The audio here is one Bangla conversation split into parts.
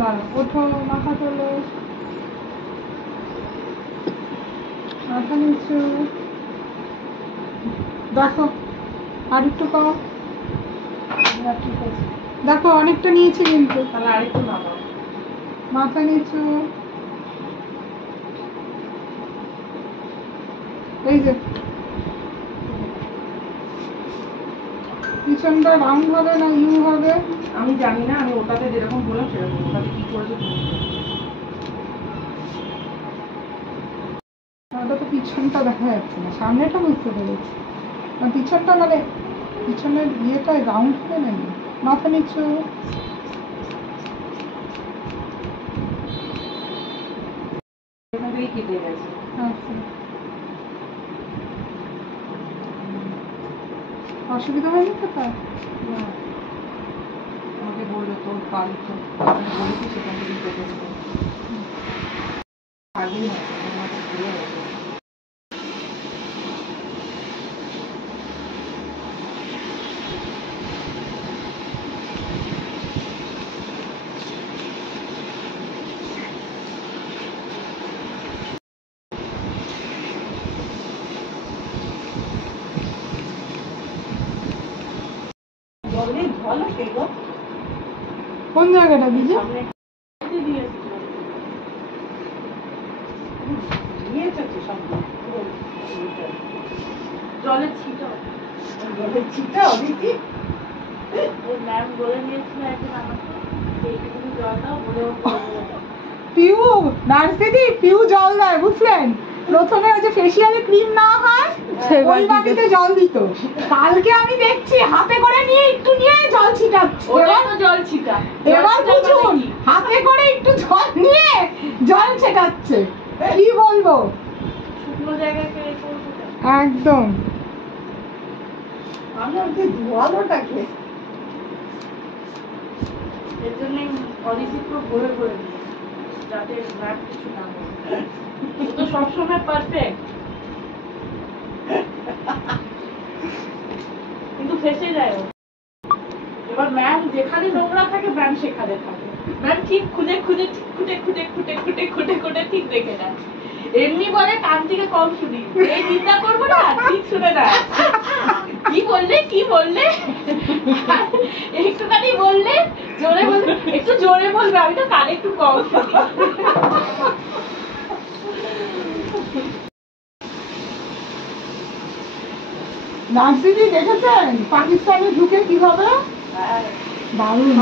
দাঁড়া, ওঠো, মাথা তোলো, মাথা নিচু, দেখো আর একটু কম, ঠিক আছে, দেখো অনেকটা নিয়েছি কিন্তু, তাহলে আরেকটু নামাও, মাথা নিচু, এই যে পিছনটা রাউন্ড হবে না ইউ হবে আমি জানি না, আমি ওটাতে যেরকম বললাম সেরকম, ওটাতে কি করেছে তুমি ওটা তো পিছনটা দেখা যাচ্ছে না, সামনেটা বুঝতে পেরেছি, পিছনটা মানে পিছনের ইয়েটা রাউন্ড হবে না, মাথা নিচু, এখান থেকেই কেটে গেছে। আচ্ছা অসুবিধা হয়নি তো তার? আমাকে বললো তোর বাড়িতে বলেছি সেখান থেকেই কেটে দেবো, আগেই না আমাকে ঘুরে গেছে। কোন জায়গাটা দিদি? জলের ছিটা, জলের ছিটা দিদি ম্যাম বলে নিয়েছিল এখন আমাকে এইটুকু জল দাও বলেও পিউ নার্স দিদি, পিউ জল দেয় বুঝলেন, প্রথমে ওই যে ফেসিয়ালে ক্রিম নেওয়া হয় ওই বাটিতে জল দিত, কালকে আমি দেখছি হাতে করে নিয়ে একটু নিয়ে জল ছিটাচ্ছে, জল ছিটা, এবার বুঝুন হাতে করে একটু জল নিয়ে জল ছেটাচ্ছে, কি বলবো, শুকনো জায়গায় একদম আমার যে ধোয়ালোটাকে এর জন্যই অরিজিৎ ভরে ভরে দিই যাতে রাত কিছু না হয়, ও তো সবসময় পারফেক্ট কিন্তু ফেসে যায় ও। এবার ম্যাম যেখানে নোংরা থাকে ম্যাম সেখানে থাকে, ম্যাম ঠিক খুঁজে খুঁজে ঠিক খুঁটে খুঁটে খুঁটে খুঁটে খুঁটে খুঁটে ঠিক দেখে নেয়, এমনি বলে কান থেকে কম শুনি, এই চিন্তা করবো না ঠিক শুনে না কি বললে কি বললে একটুখানি বললে জোরে বলবে, একটু জোরে বলবে, আমি তো কানে একটু কম শুনি। নার্স দিদি দেখেছেন পাকিস্তানে ঢুকে কিভাবে,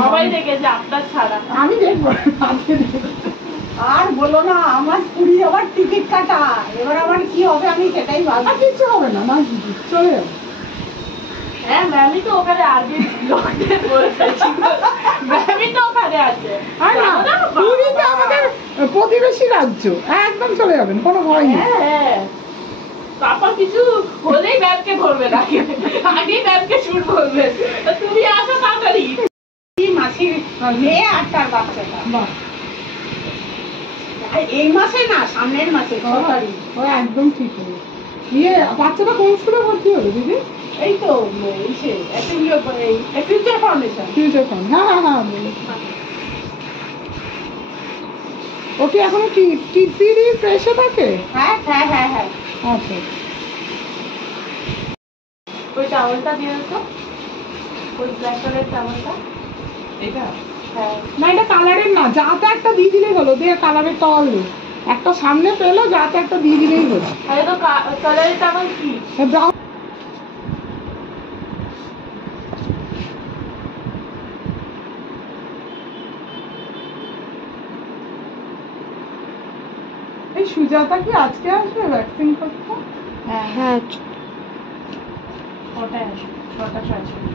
সবাই দেখেছে আপনার ছাড়া, আমি দেখবো আর বলো না আমার পুরী যাওয়ার টিকিট কাটা, এবার আমার কি হবে আমি সেটাই ভাবছি। আর কিচ্ছু হবে না নার্স দিদি, চলে যাবে। হ্যাঁ ম্যামই তো ওখানে আগে লোকদের বলতেছি, ম্যামই তো ওখানে আছে, আর না পুরী তো আমাদের প্রতিবেশী রাজ্য, একদম চলে যাবেন, কোনো ভয় নেই। হ্যাঁ তারপর কিছু হলেই ম্যামকে ধরবে না, আগেই ম্যামকে শুট বলবে তুমি আসো তাড়াতাড়ি, মাসির মেয়ে আর তার বাচ্চাটা এই মাসে না সামনের মাসে 6 তারিখ, ও একদম ঠিক হলো। ইয়ে বাচ্চাটা কোন স্কুলে ভর্তি হলো দিদি? এই তো ফিউচার ফাউন্ডেশন, ফিউচার ফান্ড, হ্যাঁ হ্যাঁ হ্যাঁ বলে। ও কি এখনো টিপিডি প্রেসে থাকে? হ্যাঁ হ্যাঁ হ্যাঁ হ্যাঁ। আচ্ছা ওই টাওয়ালটা দিয়ে তো, ওই ব্ল্যাক কালারের টাওয়ালটা, এটা হ্যাঁ না এটা কালারের না, যাতে একটা দিয়ে দিলেই হলো, দিয়ে কালারের টাওয়াল নেই, একটা সামনে পেলো যাতে একটা দিয়ে দিলেই হলো। আরে তো কালারের টাওয়াল কি ব্রাউন এই সুজাতা কি আজকে আসবে ভ্যাকসিন করতে? হ্যাঁ ছটায় আসবে, 6টা 6:30।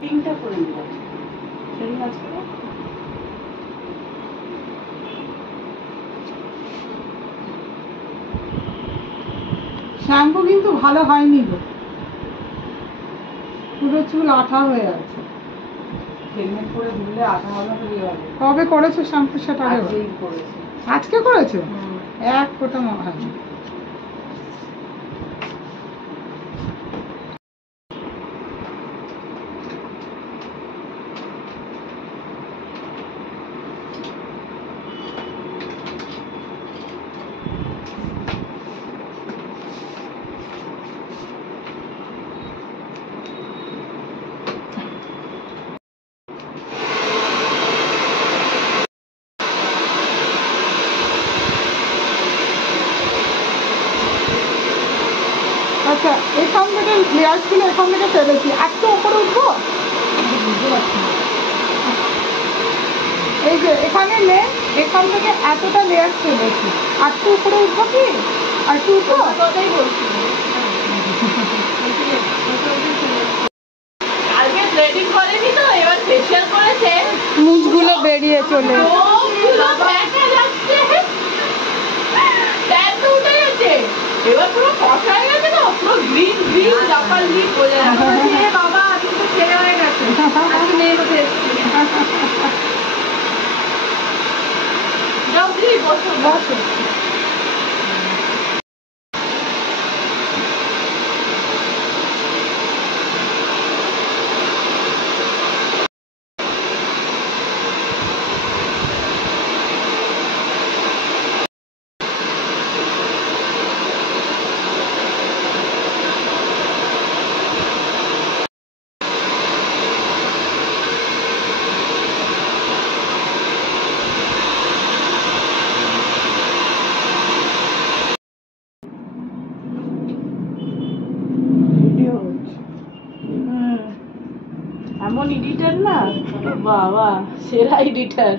পিঙ্কটা করে নিব সেদিন আসবে না? শ্যাম্পু কিন্তু ভালো হয়নি গো, পুরো চুল আঠা হয়ে আছে। হেলমেট পরে ঘুরলে আঠা হবে না, কবে করেছো শ্যাম্পু সেটা? আজকেই করেছে। আজকে করেছো? এক ফোঁটা হয়নি। আচ্ছা, এখান থেকে লেয়ারগুলো এখান থেকে ফেলেছি, একটু ওপরে উঠবো, বুঝতে পারছি না। এই যে এখানে এখান থেকে এতটা লেয়ার ফেলেছি, আর একটু উপরে উঠবো কি, আর একটু উঠবো। কথাই বলছি কালকে থ্রেডিং করেনি তো, এবার ফেশিয়াল করেছে, মুখগুলো বেরিয়ে চলে চোখগুলো দেখা যাচ্ছে, ট্যান তো উঠে গেছে, এবার পুরো ফর্সা হয়ে গেছে তো, পুরো গ্রিন গ্রিন ডাপাল গ্রিন বোঝা যাচ্ছে। বাবা আমি তো ছেলে হয়ে গেছে, আমি মেয়ে মধ্যে এসেছি। যাও দিদি বসো বসো। এমন এডিটার না বাবা, সেরা এডিটার।